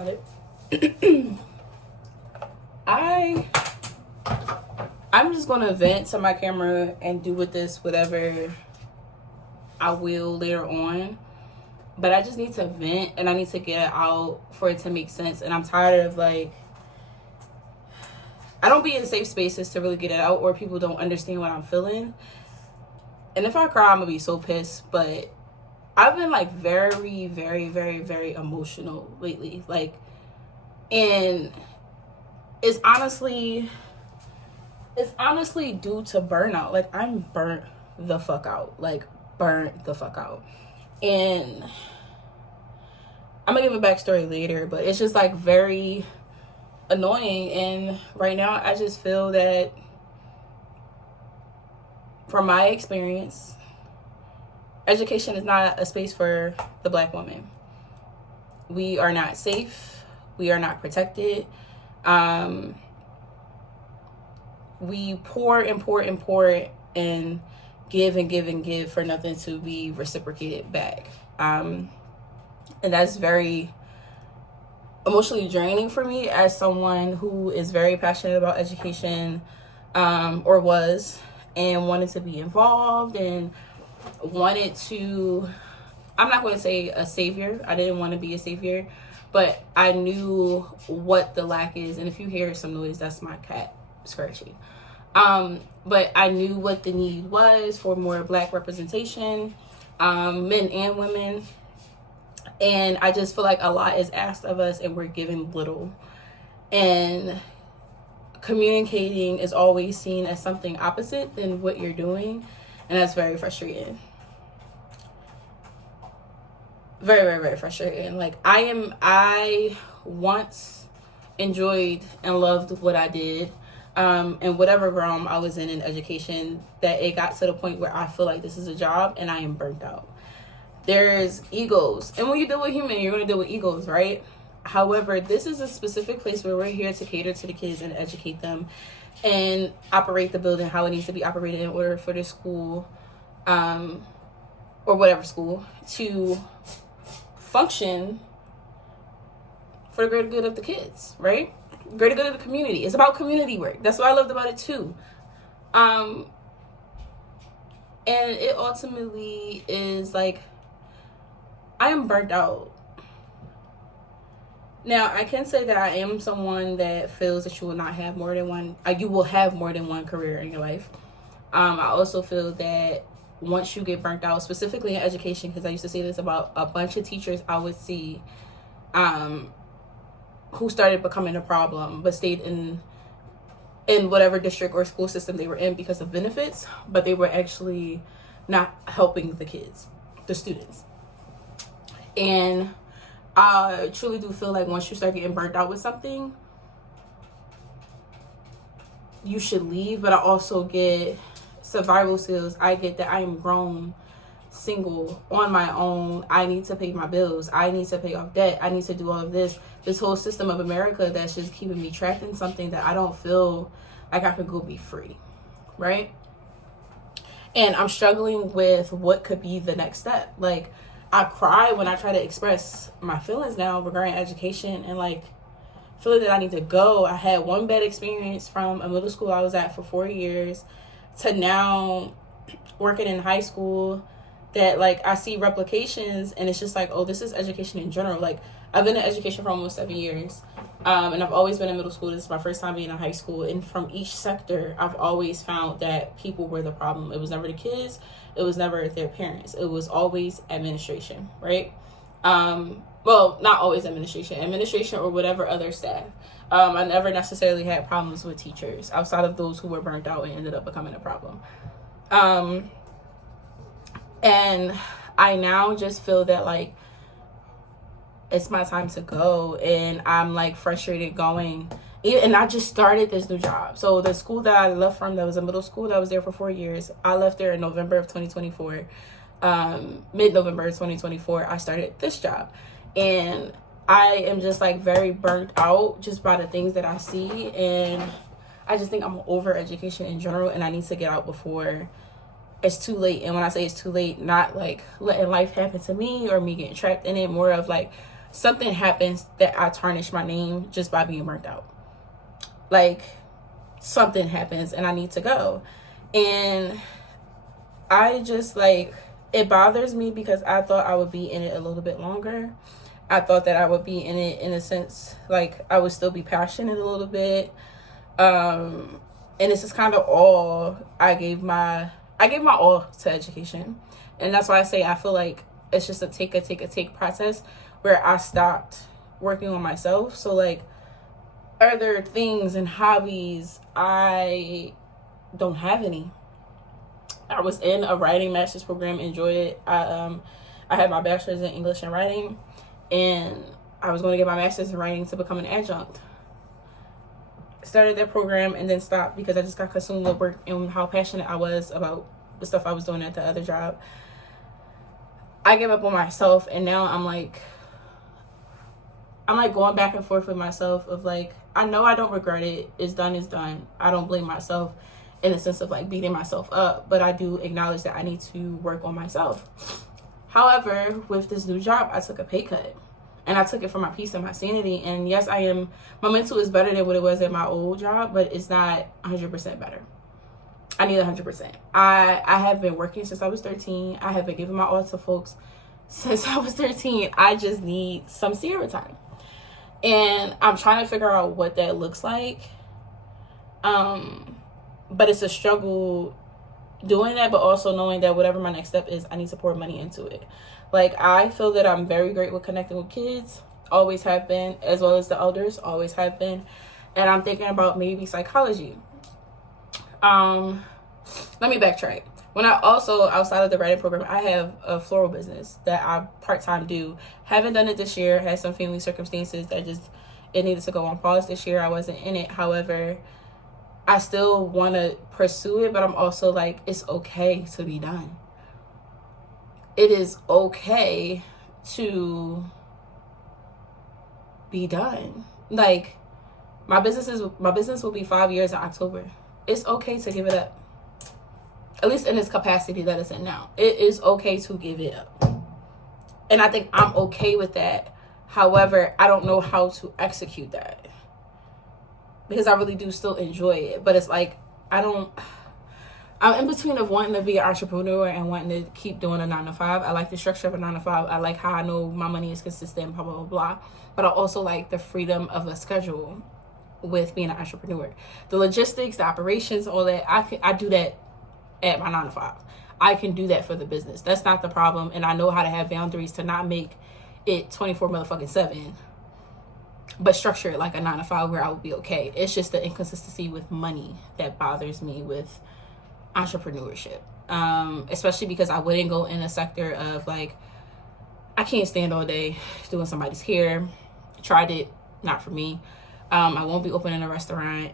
about it. I'm just gonna vent to my camera and do with this whatever I will later on. But I just need to vent and I need to get it out for it to make sense. And I'm tired of like, I don't be in safe spaces to really get it out, or people don't understand what I'm feeling. And if I cry, I'm gonna be so pissed. But I've been like very, very, very, very emotional lately. Like, and it's honestly due to burnout. Like, I'm burnt the fuck out. Like, burnt the fuck out. And I'm gonna give a backstory later, but it's just like very annoying. And right now I just feel that, from my experience, education is not a space for the Black woman. We are not safe. We are not protected. We pour and pour and pour and give and give and give for nothing to be reciprocated back. And that's very emotionally draining for me as someone who is very passionate about education, or was, and wanted to be involved and wanted to, I'm not going to say a savior. I didn't want to be a savior, but I knew what the lack is. And if you hear some noise, that's my cat scratching. But I knew what the need was for more Black representation, men and women. And I just feel like a lot is asked of us and we're given little. And communicating is always seen as something opposite than what you're doing. And that's very frustrating. Very, very, very frustrating. Like, I once enjoyed and loved what I did. And whatever realm I was in education, that it got to the point where I feel like this is a job and I am burnt out. There's egos. And when you deal with human, you're going to deal with egos, right? However, this is a specific place where we're here to cater to the kids and educate them and operate the building how it needs to be operated in order for the school, or whatever school, to function for the greater good of the kids, right? Greater good of the community. It's about community work. That's what I loved about it too. And it ultimately is like, I am burnt out. Now, I can say that I am someone that feels that you will not have more than one, you will have more than one career in your life. I also feel that once you get burnt out, specifically in education, because I used to say this about a bunch of teachers I would see, who started becoming a problem, but stayed in whatever district or school system they were in because of benefits, but they were actually not helping the kids, the students. And I truly do feel like once you start getting burnt out with something, you should leave. But I also get survival skills. I get that I am grown, single, on my own. I need to pay my bills. I need to pay off debt. I need to do all of this. This whole system of America that's just keeping me trapped in something that I don't feel like I could go be free, right? And I'm struggling with what could be the next step. Like, I cry when I try to express my feelings now regarding education and like feeling that I need to go. I had one bad experience from a middle school I was at for 4 years to now working in high school, that like I see replications and it's just like, oh, this is education in general. Like, I've been in education for almost 7 years. And I've always been in middle school. This is my first time being in high school. And from each sector, I've always found that people were the problem. It was never the kids. It was never their parents. It was always administration, right? Well, not always administration or whatever other staff. I never necessarily had problems with teachers outside of those who were burnt out and ended up becoming a problem. And I now just feel that like it's my time to go, and I'm like frustrated going. And I just started this new job. So the school that I left from, that was a middle school that was there for 4 years, I left there in November of 2024. Mid-November of 2024, I started this job. And I am just like very burnt out just by the things that I see. And I just think I'm over education in general, and I need to get out before it's too late. And when I say it's too late, not like letting life happen to me or me getting trapped in it, more of like something happens that I tarnish my name just by being burnt out. Like, something happens and I need to go. And I just, like, it bothers me because I thought I would be in it a little bit longer. I thought that I would be in it in a sense, like, I would still be passionate a little bit. And this is kind of all I gave my all to education. And that's why I say I feel like it's just a take process where I stopped working on myself. So, like, other things and hobbies, I don't have any. I was in a writing master's program, enjoyed it. I had my bachelor's in English and writing, and I was going to get my master's in writing to become an adjunct. Started that program and then stopped because I just got consumed with work and how passionate I was about the stuff I was doing at the other job. I gave up on myself, and now I'm like going back and forth with myself of like, I know I don't regret it. It's done is done. I don't blame myself in the sense of like beating myself up, but I do acknowledge that I need to work on myself. However, with this new job, I took a pay cut, and I took it for my peace and my sanity. And yes, my mental is better than what it was at my old job, but it's not 100% better. I need 100%. I have been working since I was 13. I have been giving my all to folks since I was 13. I just need some Sierra time. And I'm trying to figure out what that looks like. But it's a struggle doing that, but also knowing that whatever my next step is, I need to pour money into it. Like, I feel that I'm very great with connecting with kids, always have been, as well as the elders, always have been. And I'm thinking about maybe psychology. Let me backtrack. When I also, outside of the writing program, I have a floral business that I part-time do. Haven't done it this year. Had some family circumstances that it needed to go on pause this year. I wasn't in it. However, I still want to pursue it, but I'm also like, it's okay to be done. It is okay to be done. Like, my business will be 5 years in October. It's okay to give it up. At least in this capacity that it's in now. It is okay to give it up. And I think I'm okay with that. However, I don't know how to execute that. Because I really do still enjoy it. But it's like, I'm in between of wanting to be an entrepreneur and wanting to keep doing a 9-to-5. I like the structure of a 9-to-5. I like how I know my money is consistent, blah, blah, blah, blah. But I also like the freedom of a schedule with being an entrepreneur. The logistics, the operations, all that, I do that at my 9-to-5. I can do that for the business. That's not the problem. And I know how to have boundaries to not make it 24/7, but structure it like a 9-to-5 where I would be okay. It's just the inconsistency with money that bothers me with entrepreneurship. Especially because I wouldn't go in a sector of like, I can't stand all day doing somebody's hair. Tried it, not for me. I won't be opening a restaurant.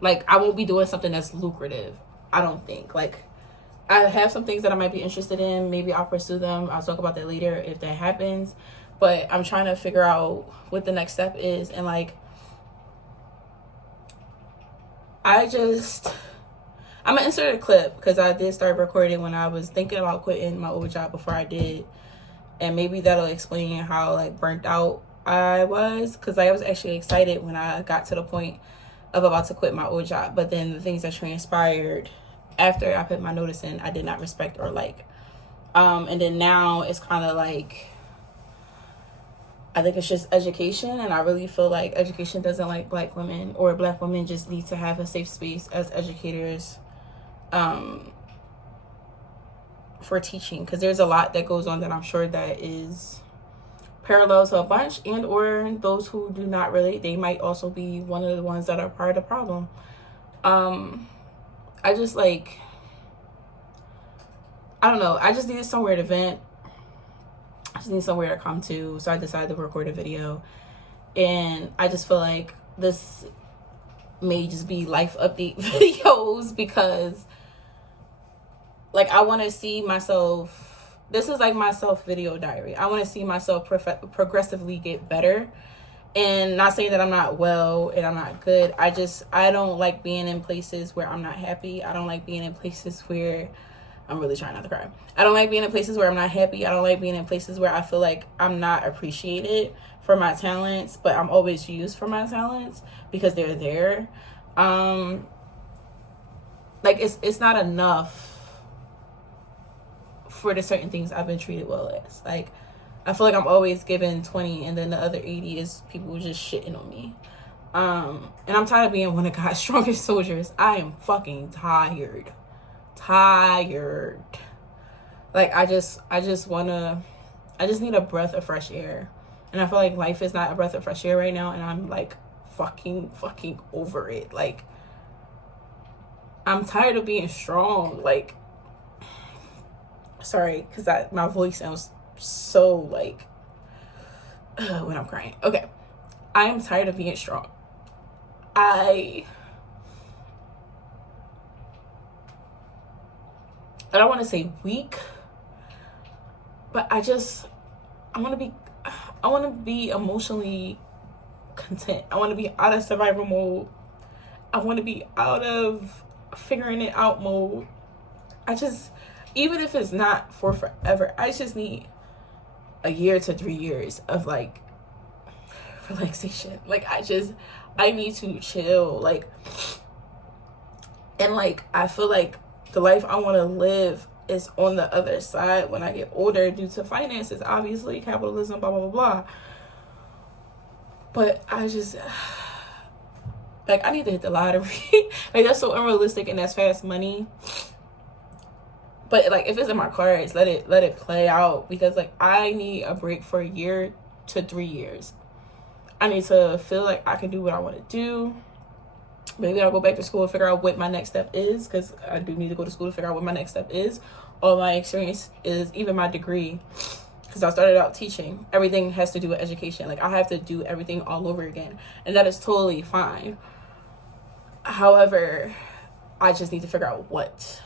Like, I won't be doing something that's lucrative. I don't think. Like, I have some things that I might be interested in. Maybe I'll pursue them. I'll talk about that later if that happens. But I'm trying to figure out what the next step is. And, like, I'm going to insert a clip because I did start recording when I was thinking about quitting my old job before I did. And maybe that'll explain how, like, burnt out I was. Because I was actually excited when I got to the point of about to quit my old job. But then the things that transpired after I put my notice in, I did not respect or like. And then now it's kind of like, I think it's just education. And I really feel like education doesn't like black women, or black women just need to have a safe space as educators for teaching. Because there's a lot that goes on that I'm sure that is parallel to a bunch, and or those who do not relate, they might also be one of the ones that are part of the problem. I just like, I don't know, I just needed somewhere to vent. I just need somewhere to come to, so I decided to record a video. And I just feel like this may just be life update videos because, like, I want to see myself. This is like my self video diary. I want to see myself progressively get better. And not saying that I'm not well and I'm not good. I don't like being in places where I'm not happy. I don't like being in places where I'm really trying not to cry. I don't like being in places where I'm not happy. I don't like being in places where I feel like I'm not appreciated for my talents, but I'm always used for my talents because they're there. Like it's not enough for the certain things I've been treated well as. Like, I feel like I'm always given 20 and then the other 80 is people just shitting on me. And I'm tired of being one of God's strongest soldiers. I am fucking tired. Like, I just need a breath of fresh air. And I feel like life is not a breath of fresh air right now, and I'm like fucking over it. Like, I'm tired of being strong. Like, sorry, because my voice sounds so like when I'm crying. Okay, I am tired of being strong. I don't want to say weak, but I want to be emotionally content. I want to be out of survival mode. I want to be out of figuring it out mode. Even if it's not for forever, I just need a year to 3 years of like relaxation. Like, I need to chill. Like, and like, I feel like the life I want to live is on the other side when I get older, due to finances, obviously, capitalism, blah, blah, blah, blah. But I just, like, I need to hit the lottery. Like, that's so unrealistic and that's fast money. But like, if it's in my cards, let it play out, because like, I need a break for a year to 3 years. I need to feel like I can do what I want to do. Maybe I'll go back to school and figure out what my next step is, because I do need to go to school to figure out what my next step is. All my experience is, even my degree, because I started out teaching. Everything has to do with education. Like, I have to do everything all over again, and that is totally fine. However, I just need to figure out what.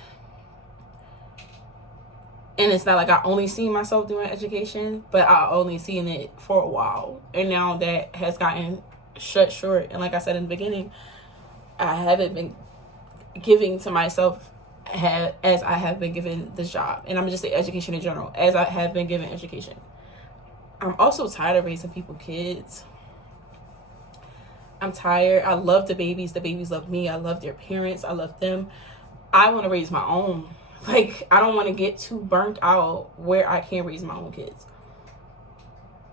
And it's not like I only see myself doing education, but I only seen it for a while. And now that has gotten shut short. And like I said in the beginning, I haven't been giving to myself as I have been given this job. And I'm just say education in general, as I have been given education. I'm also tired of raising people's kids. I'm tired. I love the babies. The babies love me. I love their parents. I love them. I want to raise my own. Like, I don't want to get too burnt out where I can't raise my own kids.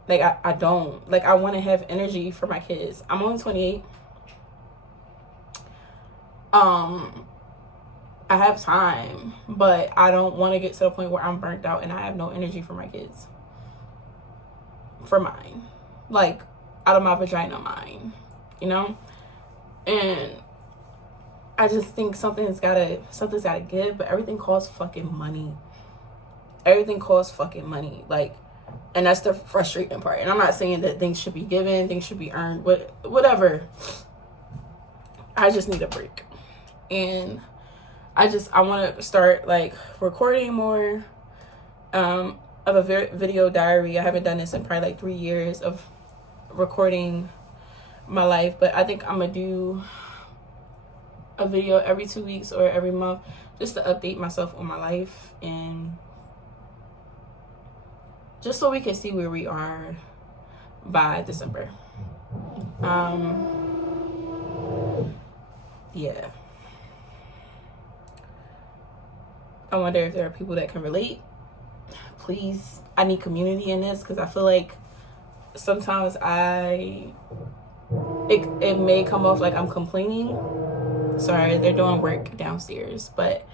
Like, I don't. Like, I want to have energy for my kids. I'm only 28. I have time, but I don't want to get to the point where I'm burnt out and I have no energy for my kids. For mine. Like, out of my vagina mine. You know? And I just think something's gotta give, but everything costs fucking money. Everything costs fucking money. Like, and that's the frustrating part. And I'm not saying that things should be given, things should be earned, whatever. I just need a break. And I want to start like recording more of a video diary. I haven't done this in probably like 3 years of recording my life, but I think I'm gonna do a video every 2 weeks or every month, just to update myself on my life, and just so we can see where we are by December. Yeah. I wonder if there are people that can relate. Please, I need community in this, because I feel like sometimes it may come off like I'm complaining. Sorry, they're doing work downstairs, but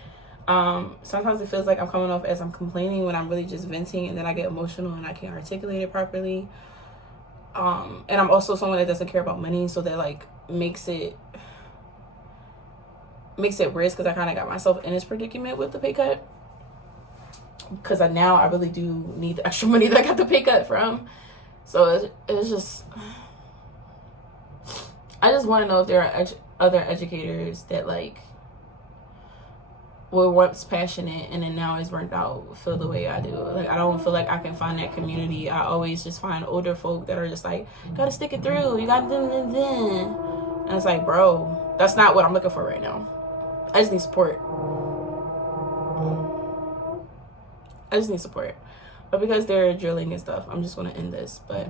sometimes it feels like I'm coming off as I'm complaining when I'm really just venting, and then I get emotional and I can't articulate it properly. And I'm also someone that doesn't care about money, so that like makes it worse, because I kind of got myself in this predicament with the pay cut, because now I really do need the extra money that I got the pay cut from. So it's just, I just want to know if there are other educators that like were once passionate and then now is burnt out, feel the way I do. Like, I don't feel like I can find that community. I always just find older folk that are just like, gotta stick it through, you gotta and it's like, bro, that's not what I'm looking for right now. I just need support. I just need support. But because they're drilling and stuff, I'm just going to end this. But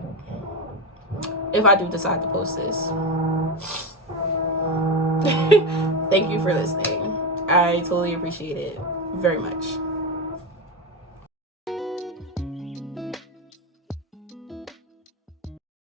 if I do decide to post this, thank you for listening. I totally appreciate it very much.